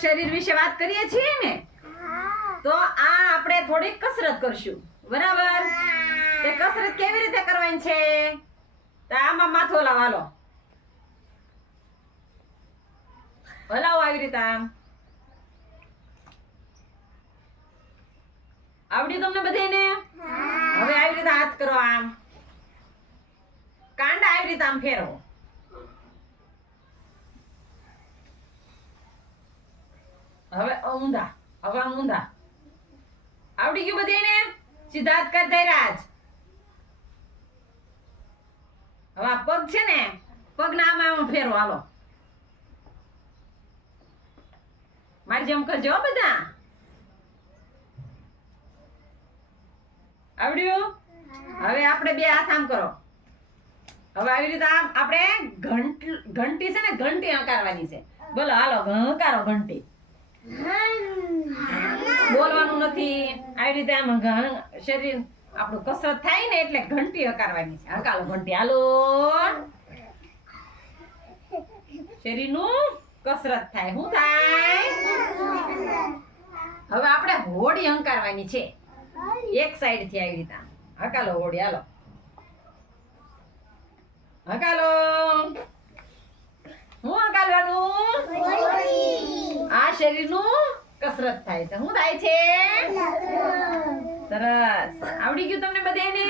શરીર વિશે વાત કરીએ છીએ ને, તો આ આપણે થોડીક કસરત કરશું, બરાબર? તે કસરત કેવી રીતે કરવાની છે? તો આમાં માથું હલાવો, હલાવો આવી રીતે. આમ આવડ્યું તમને બધાને? હવે આવી રીતે હાથ કરો, આમ કાંડા આવી રીતે આમ ફેરવો. હવે ઊંધા, હવે આમ ઊંધા. આવડી ગયું બધાને? સીધા હાથ કર જયરાજ. હવે આ પગ છે ને, પગના આમ ફેરવો. હાલો મારી જેમ કરજો બધા. આવડ્યું? હવે આપણે બે હાથ આમ કરો. હવે આવી રીતે આમ આપણે ઘંટી છે ને, ઘંટી હંકારવાની છે. બોલો, હાલો હંકારો ઘંટી. બોલવાનું નથી. આવી રીતે આમ શરીર આપણું કસરત થાય ને એટલે ઘંટી હંકારવાની છે. હંકાલો ઘંટી. હાલો, શરીરનું કસરત થાય. શું થાય? હવે આપણે હોડી હંકારવાની છે, એક સાઈડ થી આવી રીતે. હકાલો હોડી. હાલો હકાલો. હું હકાલવાનું? આ શરીરનું કસરત થાય છે. શું થાય છે? સરસ. આવડી ગયું તમને બધાને?